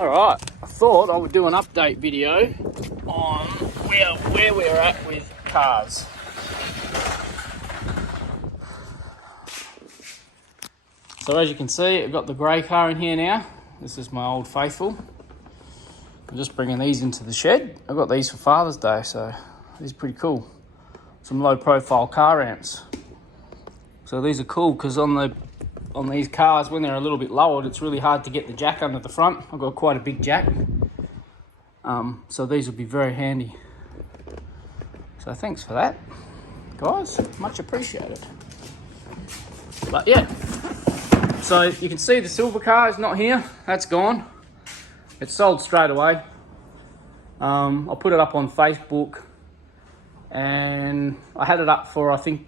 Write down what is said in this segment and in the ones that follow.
Alright, I thought I would do an update video on where we're at with cars. So as you can see, I've got the grey car in here now. This is my old faithful. I'm just bringing these into the shed. I got these for Father's Day, so these are pretty cool. Some low profile car ramps. So these are cool because on these cars, when they're a little bit lowered, it's really hard to get the jack under the front. I've got quite a big jack. So these will be very handy. So thanks for that, guys. Much appreciated. But yeah, so you can see the silver car is not here. That's gone. It's sold straight away. I'll put it up on Facebook, and I had it up for, I think,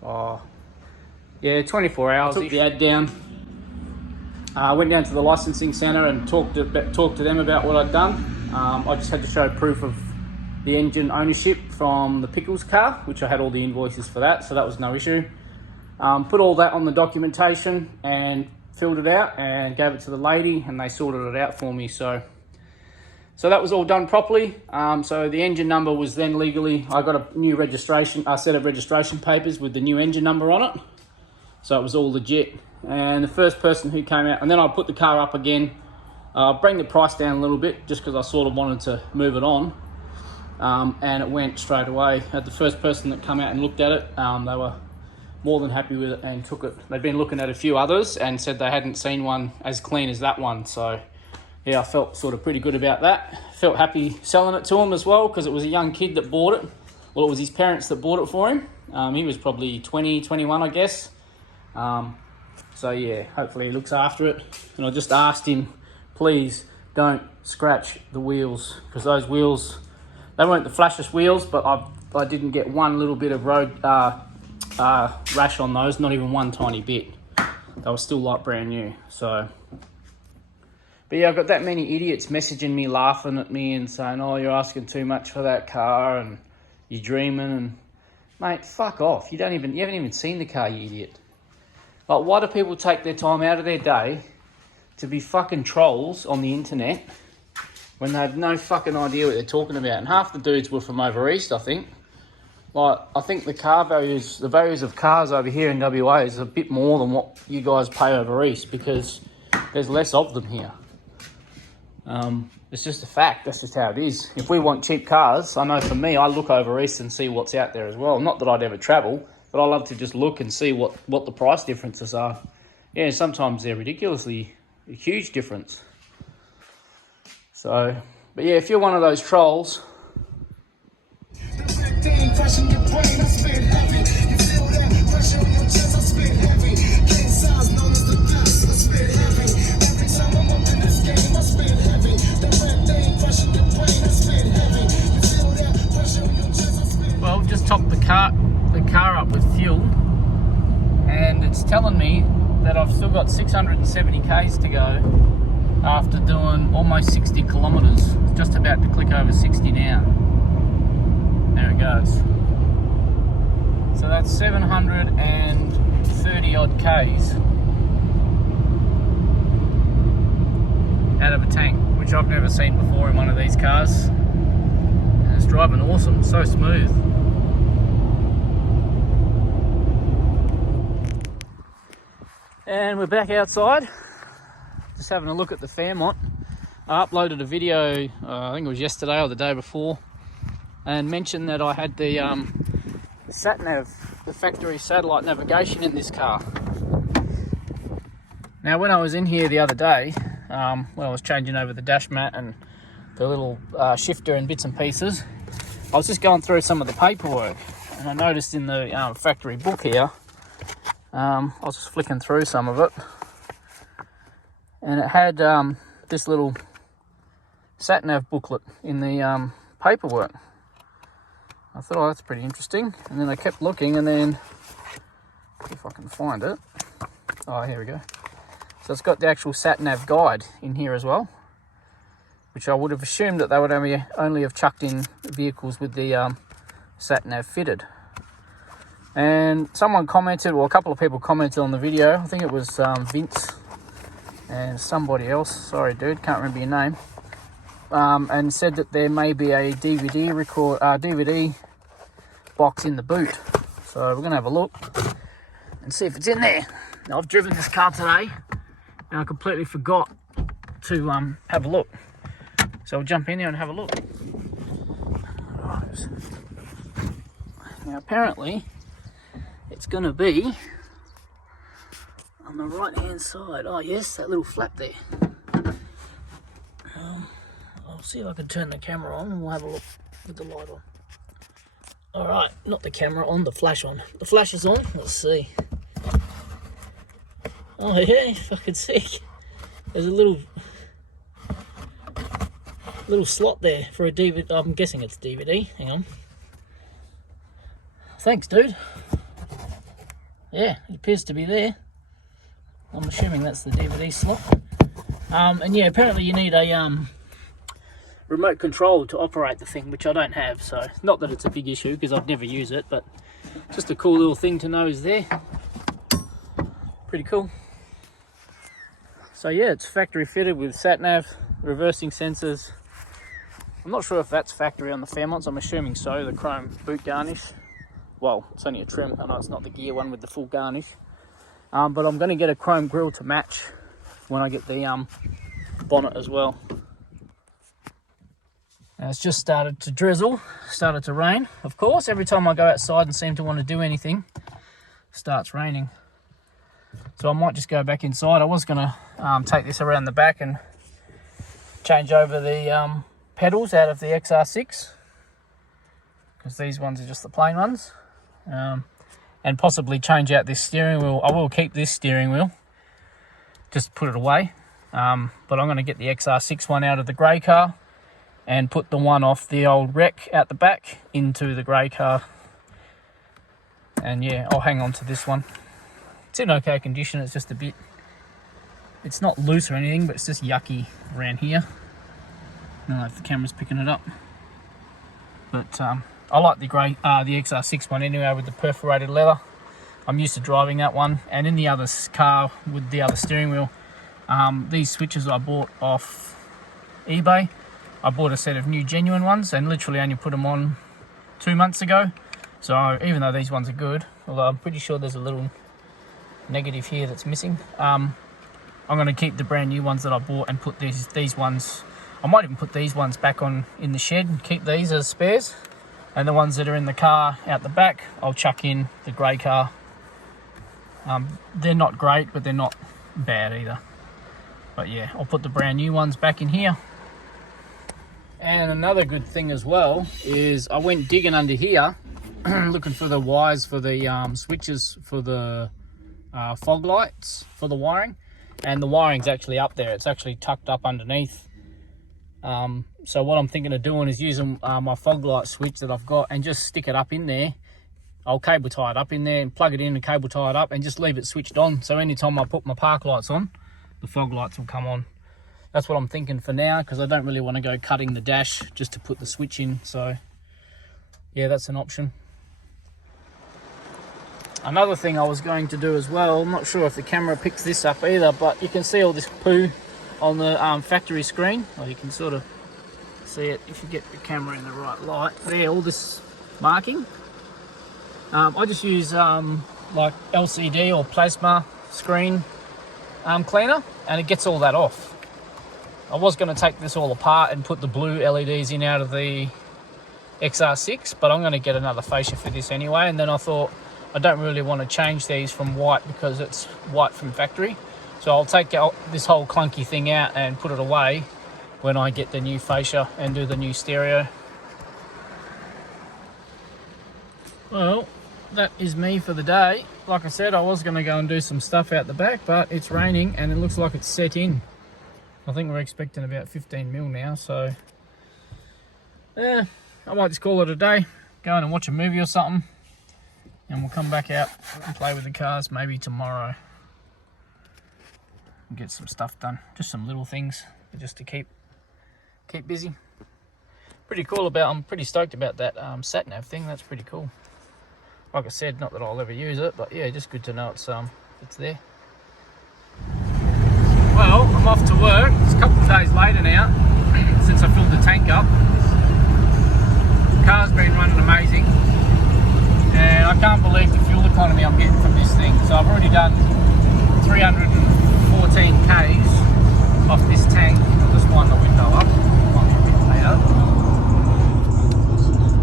24 hours. I took the ad down. I went down to the licensing centre and talked to them about what I'd done. I just had to show proof of the engine ownership from the Pickles car, which I had all the invoices for that, so that was no issue. Put all that on the documentation and filled it out and gave it to the lady, and they sorted it out for me. So that was all done properly. So the engine number was then legally, I got a new registration, a set of registration papers with the new engine number on it. So it was all legit. And the first person who came out, and then I put the car up again, bring the price down a little bit just because I sort of wanted to move it on. And it went straight away. At the first person that came out and looked at it, they were more than happy with it and took it. They'd been looking at a few others and said they hadn't seen one as clean as that one. So yeah, I felt sort of pretty good about that. Felt happy selling it to him as well because it was a young kid that bought it. Well, it was his parents that bought it for him. He was probably 20, 21, I guess. So yeah, hopefully he looks after it. And I just asked him, please don't scratch the wheels, because those wheels, they weren't the flashiest wheels, but I didn't get one little bit of road rash on those, not even one tiny bit. They were still like brand new. So, but yeah, I've got that many idiots messaging me, laughing at me and saying, oh, you're asking too much for that car and you're dreaming. And mate, fuck off. You haven't even seen the car, you idiot. Like, why do people take their time out of their day to be fucking trolls on the internet when they have no fucking idea what they're talking about? And half the dudes were from over east, I think. Like, I think the values of cars over here in WA is a bit more than what you guys pay over east because there's less of them here. It's just a fact. That's just how it is. If we want cheap cars, I know for me, I look over east and see what's out there as well. Not that I'd ever travel, but I love to just look and see what the price differences are. Yeah, sometimes they're ridiculously a huge difference. So, but yeah, if you're one of those trolls, well, just topped the car up with fuel, and it's telling me that I've still got 670 k's to go after doing almost 60 kilometers. Just about to click over 60 now. There it goes. So that's 730 odd k's out of a tank, which I've never seen before in one of these cars. And it's driving awesome, so smooth. And we're back outside, just having a look at the Fairmont. I uploaded a video, I think it was yesterday or the day before, and mentioned that I had the Sat Nav, the factory satellite navigation in this car. Now, when I was in here the other day, when I was changing over the dash mat and the little shifter and bits and pieces, I was just going through some of the paperwork, and I noticed in the factory book here, I was just flicking through some of it, and it had this little Sat Nav booklet in the paperwork. I thought, oh, that's pretty interesting. And then I kept looking, and then, if I can find it. Oh, here we go. So it's got the actual Sat Nav guide in here as well, which I would have assumed that they would only have chucked in vehicles with the Sat Nav fitted. And someone commented, or a couple of people commented on the video, I think it was Vince, and somebody else, sorry dude, can't remember your name, and said that there may be a DVD box in the boot. So we're going to have a look and see if it's in there. Now, I've driven this car today and I completely forgot to have a look. So we'll jump in there and have a look. Right. Now apparently it's going to be on the right hand side. Oh yes, that little flap there. I'll see if I can turn the camera on and we'll have a look with the light on. Alright, not the camera on, the flash on. The flash is on, let's see. Oh yeah, fucking sick. There's a little slot there for a DVD. I'm guessing it's DVD. Hang on. Thanks, dude. Yeah, it appears to be there. I'm assuming that's the DVD slot. And yeah, apparently you need a remote control to operate the thing, which I don't have. So not that it's a big issue because I'd never use it, but just a cool little thing to know is there. Pretty cool. So yeah, it's factory fitted with Sat Nav, reversing sensors. I'm not sure if that's factory on the Fairmonts. I'm assuming so. The chrome boot garnish. Well, it's only a trim. I know it's not the gear one with the full garnish. But I'm going to get a chrome grille to match when I get the bonnet as well. Now it's just started to drizzle, started to rain. Of course, every time I go outside and seem to want to do anything, it starts raining. So I might just go back inside. I was going to take this around the back and change over the pedals out of the XR6, because these ones are just the plain ones. And possibly change out this steering wheel. I will keep this steering wheel, just put it away. But I'm going to get the XR6 one out of the grey car and put the one off the old wreck out the back into the grey car. And yeah, I'll hang on to this one. It's in okay condition. It's just a bit, it's not loose or anything, but it's just yucky around here. I don't know if the camera's picking it up, but I like the grey, the XR6 one anyway, with the perforated leather. I'm used to driving that one. And in the other car with the other steering wheel, these switches I bought off eBay. I bought a set of new genuine ones and literally only put them on 2 months ago. So even though these ones are good, although I'm pretty sure there's a little negative here that's missing, I'm going to keep the brand new ones that I bought and put these ones. I might even put these ones back on in the shed and keep these as spares. And the ones that are in the car out the back, I'll chuck in the grey car. They're not great, but they're not bad either. But yeah, I'll put the brand new ones back in here. And another good thing as well is I went digging under here, looking for the wires for the switches for the fog lights for the wiring. And the wiring's actually up there. It's actually tucked up underneath. So what I'm thinking of doing is using my fog light switch that I've got and just stick it up in there. I'll cable tie it up in there and plug it in and cable tie it up and just leave it switched on. So anytime I put my park lights on, the fog lights will come on. That's what I'm thinking for now, because I don't really want to go cutting the dash just to put the switch in. So yeah, that's an option. Another thing I was going to do as well, I'm not sure if the camera picks this up either, but you can see all this poo on the factory screen, or you can sort of see it if you get the camera in the right light. There, all this marking. I just use like LCD or plasma screen cleaner, and it gets all that off. I was going to take this all apart and put the blue LEDs in out of the XR6, but I'm going to get another fascia for this anyway. And then I thought I don't really want to change these from white because it's white from factory. So I'll take out this whole clunky thing out and put it away when I get the new fascia and do the new stereo. Well, that is me for the day. Like I said, I was going to go and do some stuff out the back, but it's raining and it looks like it's set in. I think we're expecting about 15 mil now, so yeah, I might just call it a day. Go in and watch a movie or something, and we'll come back out and play with the cars maybe tomorrow and get some stuff done. Just some little things just to keep busy. Pretty cool I'm pretty stoked about that Sat Nav thing. That's pretty cool. Like I said, not that I'll ever use it, but yeah, just good to know it's there. Well, I'm off to work. It's a couple of days later now since I filled the tank up. The car's been running amazing, and I can't believe the fuel economy I'm getting from this thing. So I've already done 314 Ks off this tank. I'll just wind the window up. Might be a bit later.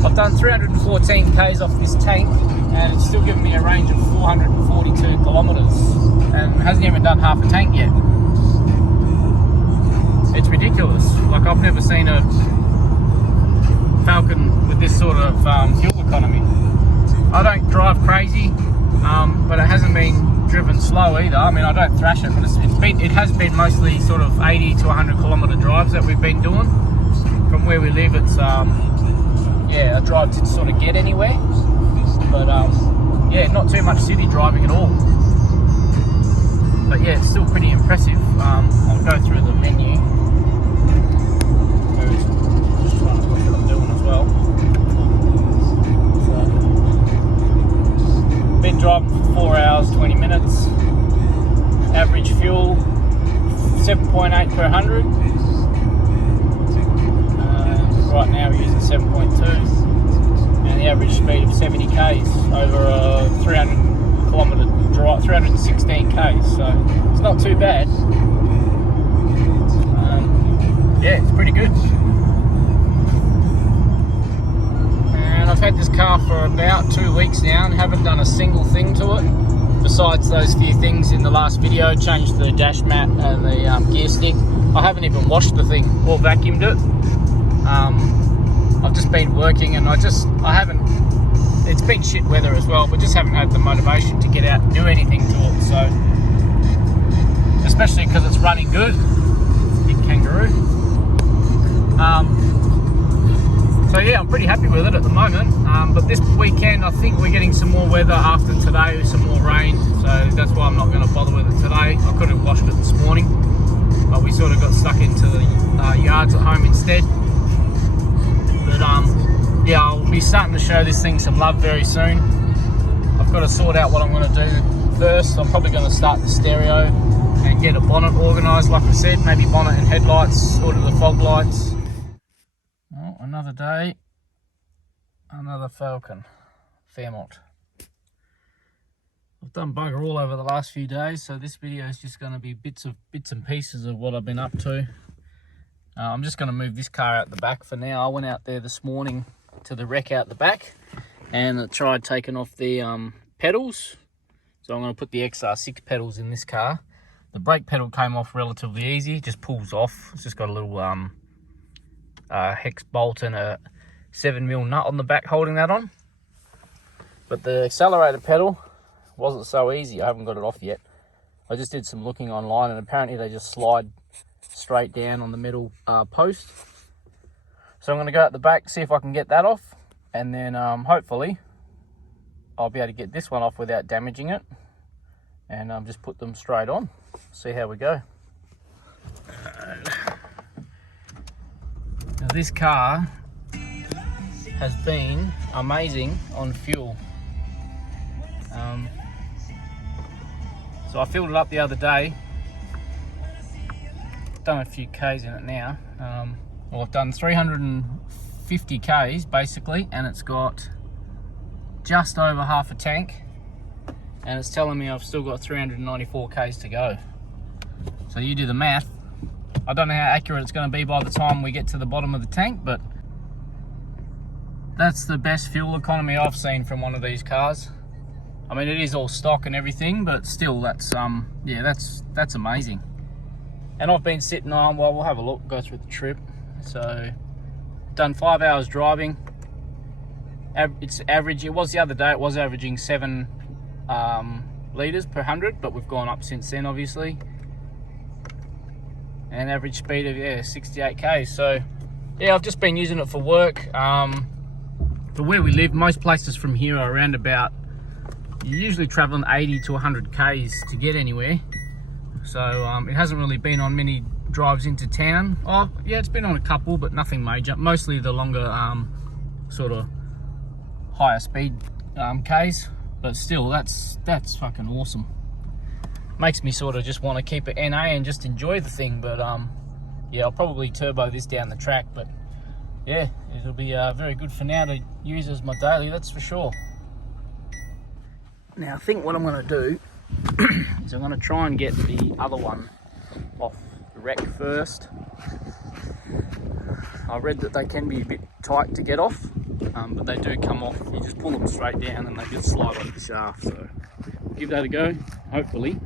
I've done 314 Ks off this tank, and it's still giving me a range of 442 kilometres, and hasn't even done half a tank yet. It's ridiculous. Like, I've never seen a Falcon with this sort of fuel economy. I don't drive crazy, but it hasn't been driven slow either. I mean, I don't thrash it, but it has been mostly sort of 80 to 100 kilometre drives that we've been doing. From where we live, it's yeah, a drive to sort of get anywhere, but yeah, not too much city driving at all. But yeah, it's still pretty impressive. I'll go through the menu. Just trying to look what I'm doing as well. So, been driving for 4 hours 20 minutes. Average fuel 7.8 per 100. Right now we're using 7.2, and the average speed of 70 Ks over a 300 kilometre drive, 316 Ks. So it's not too bad. Yeah, it's pretty good. And I've had this car for about 2 weeks now and haven't done a single thing to it. Besides those few things in the last video, changed the dash mat and the gear stick. I haven't even washed the thing or vacuumed it. I've just been working, and I haven't, it's been shit weather as well, but just haven't had the motivation to get out and do anything to it. So, especially because it's running good. Big kangaroo. So yeah, I'm pretty happy with it at the moment. But this weekend, I think we're getting some more weather after today, some more rain. So that's why I'm not going to bother with it today. I could have washed it this morning, but we sort of got stuck into the yards at home instead. But yeah, I'll be starting to show this thing some love very soon. I've got to sort out what I'm going to do first. I'm probably going to start the stereo and get a bonnet organised, like I said, maybe bonnet and headlights, order the fog lights. Oh, another day, another Falcon, Fairmont. I've done bugger all over the last few days, so this video is just going to be bits and pieces of what I've been up to. I'm just going to move this car out the back for now. I went out there this morning to the wreck out the back and tried taking off the pedals. So I'm going to put the XR6 pedals in this car. The brake pedal came off relatively easy, just pulls off. It's just got a little hex bolt and a 7mm nut on the back holding that on. But the accelerator pedal wasn't so easy. I haven't got it off yet. I just did some looking online, and apparently they just slide straight down on the metal post. So I'm going to go out the back, see if I can get that off, and then hopefully I'll be able to get this one off without damaging it, and just put them straight on. See how we go. Now, this car has been amazing on fuel. So I filled it up the other day. Done a few Ks in it now. Well, I've done 350 Ks basically, and it's got just over half a tank, and it's telling me I've still got 394 Ks to go. So you do the math. I don't know how accurate it's going to be by the time we get to the bottom of the tank, but that's the best fuel economy I've seen from one of these cars. I mean, it is all stock and everything, but still, that's yeah, that's amazing. And I've been sitting on, well, we'll have a look, go through the trip. So, done 5 hours driving. It's average, it was the other day, it was averaging 7 litres per 100, but we've gone up since then, obviously. And average speed of, yeah, 68 Ks. So, yeah, I've just been using it for work. For where we live, most places from here are around about, you're usually traveling 80 to 100 Ks to get anywhere. So it hasn't really been on many drives into town. Oh yeah, it's been on a couple, but nothing major. Mostly the longer sort of higher speed Ks, but still that's fucking awesome. makes me sort of just want to keep it NA and just enjoy the thing. But yeah, I'll probably turbo this down the track, but yeah, it'll be very good for now to use as my daily, that's for sure. Now I think what I'm going to do is I'm going to try and get the other one off the wreck first. I read that they can be a bit tight to get off, but they do come off. You just pull them straight down and they just slide off the shaft. So give that a go. Hopefully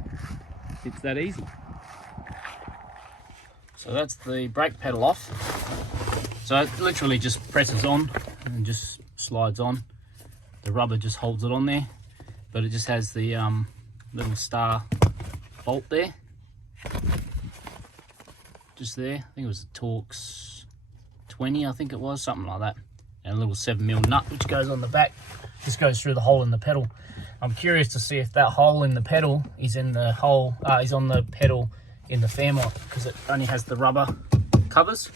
it's that easy. So that's the brake pedal off. So it literally just presses on and just slides on. The rubber just holds it on there, but it just has the little star bolt there. Just there. I think it was a Torx 20, I think it was, something like that. And a little 7mm nut which goes on the back, just goes through the hole in the pedal. I'm curious to see if that hole in the pedal is in the hole, is on the pedal in the Fairmont, because it only has the rubber covers.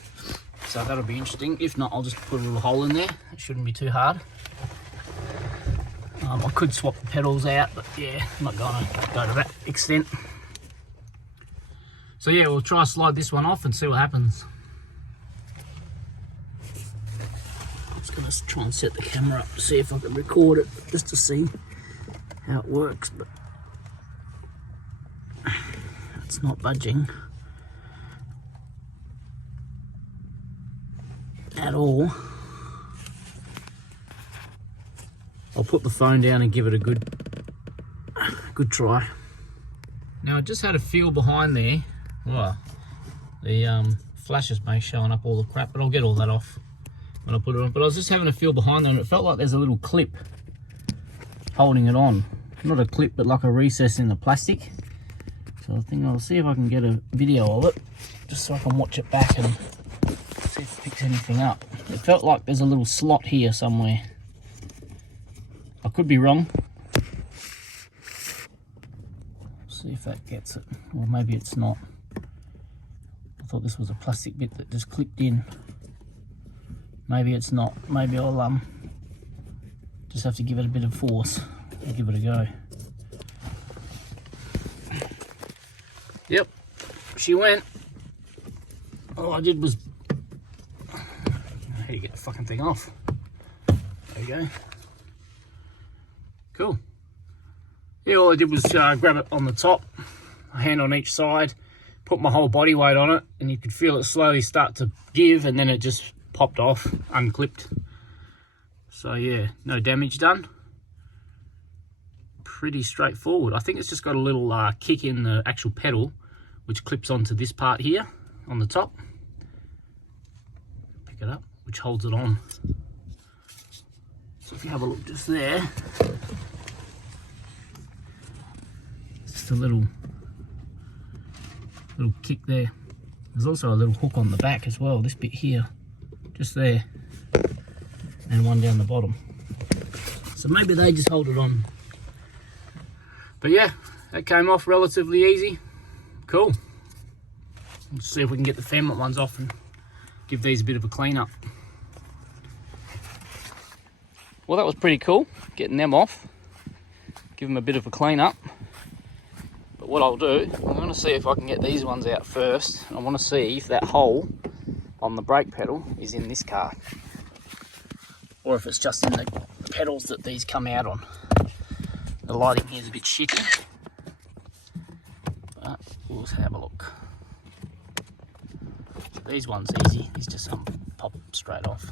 So that'll be interesting. If not, I'll just put a little hole in there. It shouldn't be too hard. I could swap the pedals out, but yeah, I'm not going to go to that extent. So yeah, we'll try to slide this one off and see what happens. I'm just going to try and set the camera up to see if I can record it, just to see how it works, but it's not budging at all. I'll put the phone down and give it a good try. Now I just had a feel behind there. Wow, the flashes may showing up all the crap, but I'll get all that off when I put it on. But I was just having a feel behind there and it felt like there's a little clip holding it on. Not a clip, but like a recess in the plastic. So I think I'll see if I can get a video of it, just so I can watch it back and see if it picks anything up. It felt like there's a little slot here somewhere. I could be wrong. See if that gets it, or maybe it's not. I thought this was a plastic bit that just clipped in. Maybe it's not. Maybe I'll just have to give it a bit of force and give it a go. Yep, she went. All I did was, how do you get the fucking thing off? There you go. Cool. Yeah, all I did was grab it on the top, a hand on each side, put my whole body weight on it, and you could feel it slowly start to give, and then it just popped off, unclipped. So yeah, no damage done. Pretty straightforward. I think it's just got a little kick in the actual pedal, which clips onto this part here on the top. Pick it up, which holds it on. So if you have a look just there, just a little kick there. There's also a little hook on the back as well, this bit here, just there, and one down the bottom. So maybe they just hold it on. But yeah, that came off relatively easy. Cool. Let's see if we can get the Fairmont ones off and give these a bit of a clean up. Well, that was pretty cool, getting them off. Give them a bit of a clean up. But what I'll do, I'm going to see if I can get these ones out first. I want to see if that hole on the brake pedal is in this car, or if it's just in the pedals that these come out on. The lighting here is a bit shitty, but we'll have a look. These ones easy, these just pop straight off.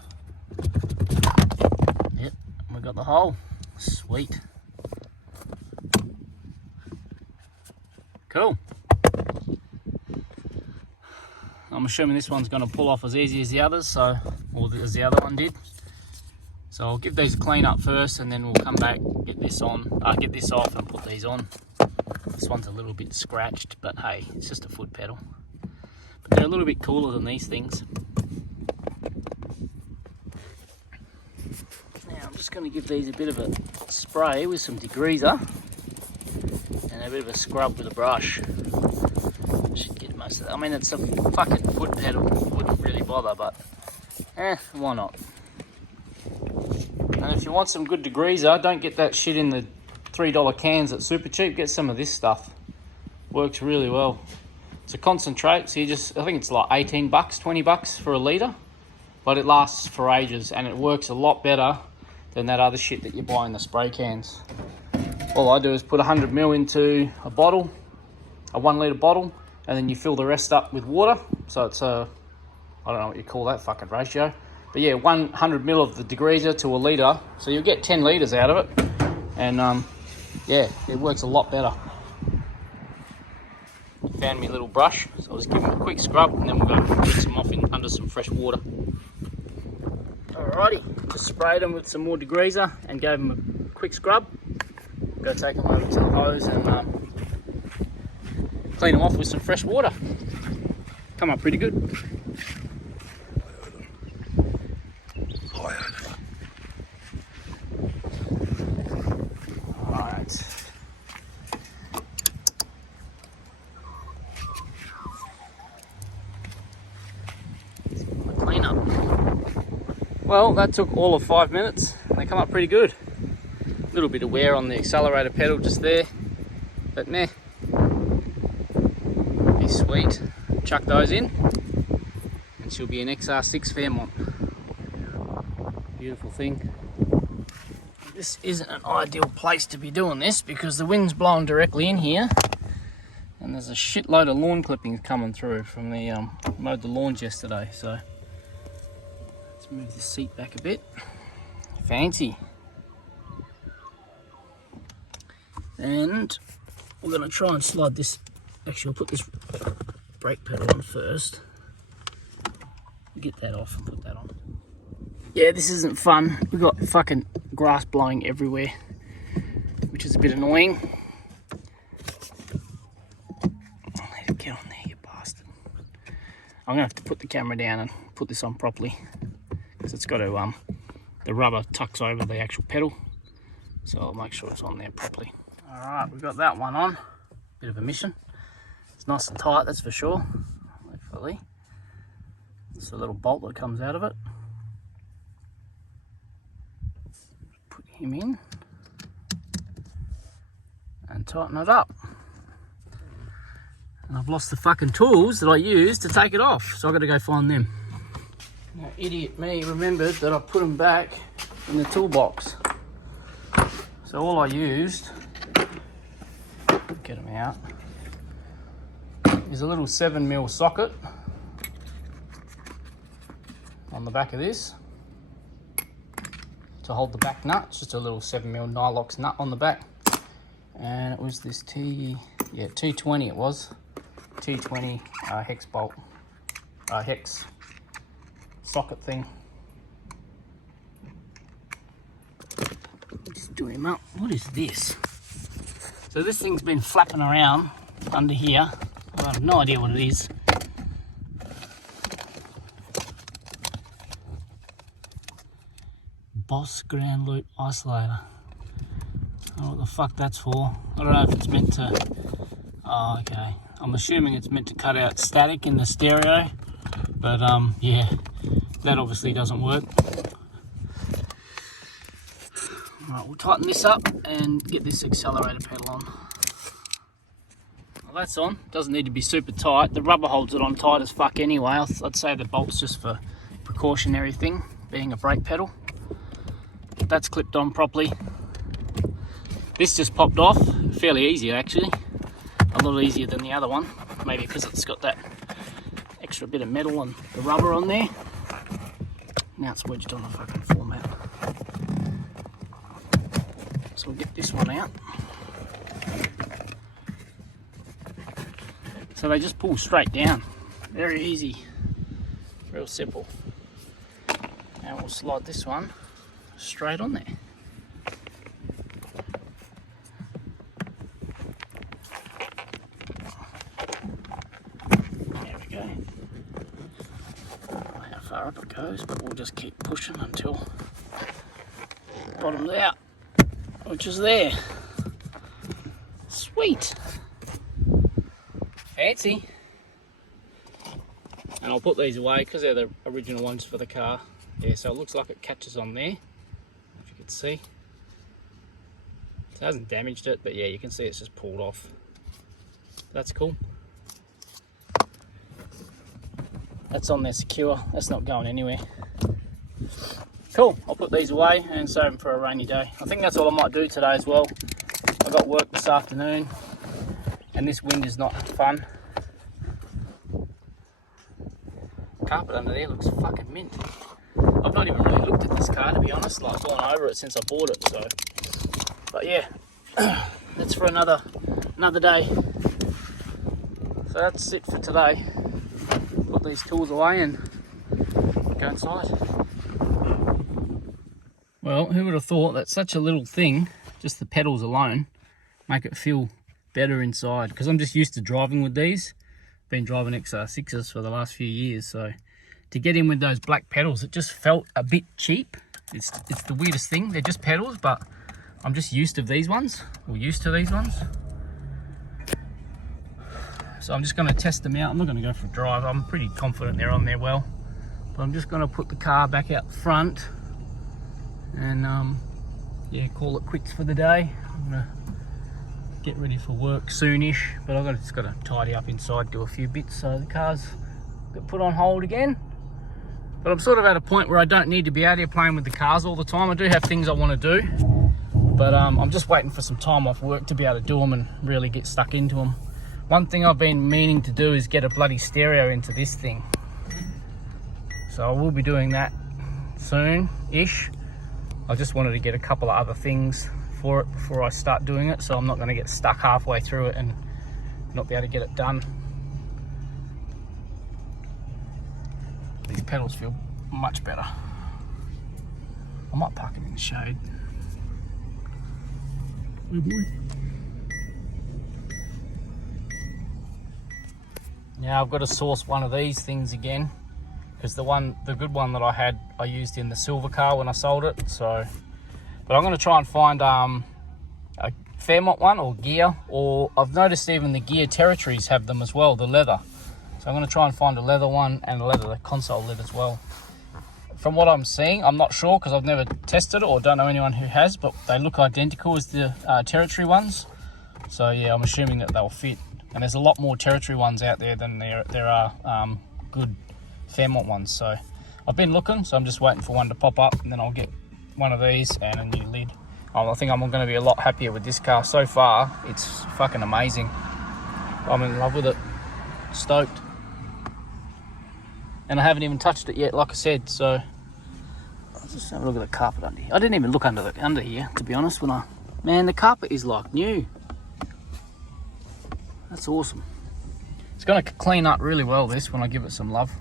Yep, we got the hole. Sweet. Cool. I'm assuming this one's going to pull off as easy as the others, so, or as the other one did. So I'll give these a clean up first, and then we'll come back, get this on, get this off, and put these on. This one's a little bit scratched, but hey, it's just a foot pedal. But they're a little bit cooler than these things. Now I'm just going to give these a bit of a spray with some degreaser and a bit of a scrub with a brush. Should get most of that. I mean, it's a fucking foot pedal, wouldn't really bother, but why not? And if you want some good degreaser, don't get that shit in the $3 cans at Super Cheap. Get some of this stuff. Works really well. It's a concentrate, so I think it's like 18 bucks, 20 bucks for a litre, but it lasts for ages and it works a lot better than that other shit that you buy in the spray cans. All I do is put 100 ml into a bottle, a 1 litre bottle, and then you fill the rest up with water. So it's a, I don't know what you call that fucking ratio, but yeah, 100 ml of the degreaser to a litre, so you'll get 10 litres out of it, and yeah, it works a lot better. Found me a little brush, so I'll just give him a quick scrub, and then we'll go rinse him off under some fresh water. Alrighty, just sprayed him with some more degreaser and gave him a quick scrub. Go take him over to the hose and clean him off with some fresh water. Come up pretty good. Alright. Clean up. Well, that took all of 5 minutes. They come up pretty good. A little bit of wear on the accelerator pedal just there, but meh. Be sweet. Chuck those in, and she'll be an XR6 Fairmont. Beautiful thing. This isn't an ideal place to be doing this because the wind's blowing directly in here, and there's a shitload of lawn clippings coming through from the mowed the lawns yesterday. So let's move the seat back a bit. Fancy. And we're going to try and slide this. Actually, we'll put this brake pedal on first. Get that off and put that on. Yeah, this isn't fun. We've got fucking grass blowing everywhere, which is a bit annoying. Let it get on there, you bastard. I'm going to have to put the camera down and put this on properly, because it's got to, the rubber tucks over the actual pedal. So I'll make sure it's on there properly. Alright, we've got that one on. Bit of a mission. It's nice and tight, that's for sure. Hopefully. It's a little bolt that comes out of it. Put him in. And tighten it up. And I've lost the fucking tools that I used to take it off, so I've got to go find them. Now, idiot me remembered that I put them back in the toolbox. So all I used, get them out, is a little 7mm socket on the back of this to hold the back nut. It's just a little 7mm Nylox nut on the back, and it was this T20. It was T20 hex bolt, hex socket thing. Just do him up. What is this? So this thing's been flapping around under here. I have no idea what it is. Boss ground loop isolator. I don't know what the fuck that's for. I don't know if it's meant to... Oh, okay. I'm assuming it's meant to cut out static in the stereo. But yeah, that obviously doesn't work. Alright, we'll tighten this up and get this accelerator pedal on. Well, that's on. Doesn't need to be super tight. The rubber holds it on tight as fuck anyway. I'd say the bolt's just for precautionary thing, being a brake pedal. That's clipped on properly. This just popped off. Fairly easy actually. A lot easier than the other one. Maybe because it's got that extra bit of metal and the rubber on there. Now it's wedged on the fucking floor mat. So we'll get this one out. So they just pull straight down. Very easy. Real simple. Now we'll slide this one straight on there. There we go. I don't know how far up it goes, but we'll just keep pushing until bottom's out, which is there. Sweet. Fancy. And I'll put these away because they're the original ones for the car. Yeah, so it looks like it catches on there, if you can see. It hasn't damaged it, but yeah, you can see it's just pulled off. that's cool. That's on there secure, that's not going anywhere. Cool, I'll put these away and save them for a rainy day. I think that's all I might do today as well. I got work this afternoon and this wind is not fun. Carpet under there looks fucking mint. I've not even really looked at this car, to be honest, like gone over it since I bought it, so. But yeah, that's for another day. So that's it for today. Put these tools away and go inside. Well, who would have thought that such a little thing, just the pedals alone, make it feel better inside? Because I'm just used to driving with these. Been driving XR6s for the last few years, so to get in with those black pedals, it just felt a bit cheap. It's the weirdest thing. They're just pedals, but I'm just used to these ones, or used to these ones. So I'm just going to test them out. I'm not going to go for a drive. I'm pretty confident they're on there well. But I'm just going to put the car back out front and yeah, call it quits for the day. I'm going to get ready for work soonish, but I've just got to tidy up inside, do a few bits, so the car's got put on hold again. But I'm sort of at a point where I don't need to be out here playing with the cars all the time. I do have things I want to do, but I'm just waiting for some time off work to be able to do them and really get stuck into them. One thing I've been meaning to do is get a bloody stereo into this thing, so I will be doing that soon-ish. I just wanted to get a couple of other things for it before I start doing it, so I'm not going to get stuck halfway through it and not be able to get it done. These pedals feel much better. I might park it in the shade. Oh boy. Now I've got to source one of these things again, because the good one that I had, I used in the silver car when I sold it. So, but I'm going to try and find a Fairmont one or gear, or I've noticed even the gear territories have them as well, the leather. So I'm going to try and find a leather one and a leather console lid as well. From what I'm seeing, I'm not sure because I've never tested it or don't know anyone who has, but they look identical as the territory ones. So yeah, I'm assuming that they'll fit. And there's a lot more territory ones out there than there are good Fairmont ones. So I've been looking, so I'm just waiting for one to pop up, and then I'll get one of these and a new lid. I think I'm going to be a lot happier with this car. So far, it's fucking amazing. I'm in love with it. Stoked. And I haven't even touched it yet, like I said, so I'll just have a look at the carpet under here. I didn't even look under here, to be honest. Man, the carpet is like new. That's awesome. It's going to clean up really well, this, when I give it some love.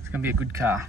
It's going to be a good car.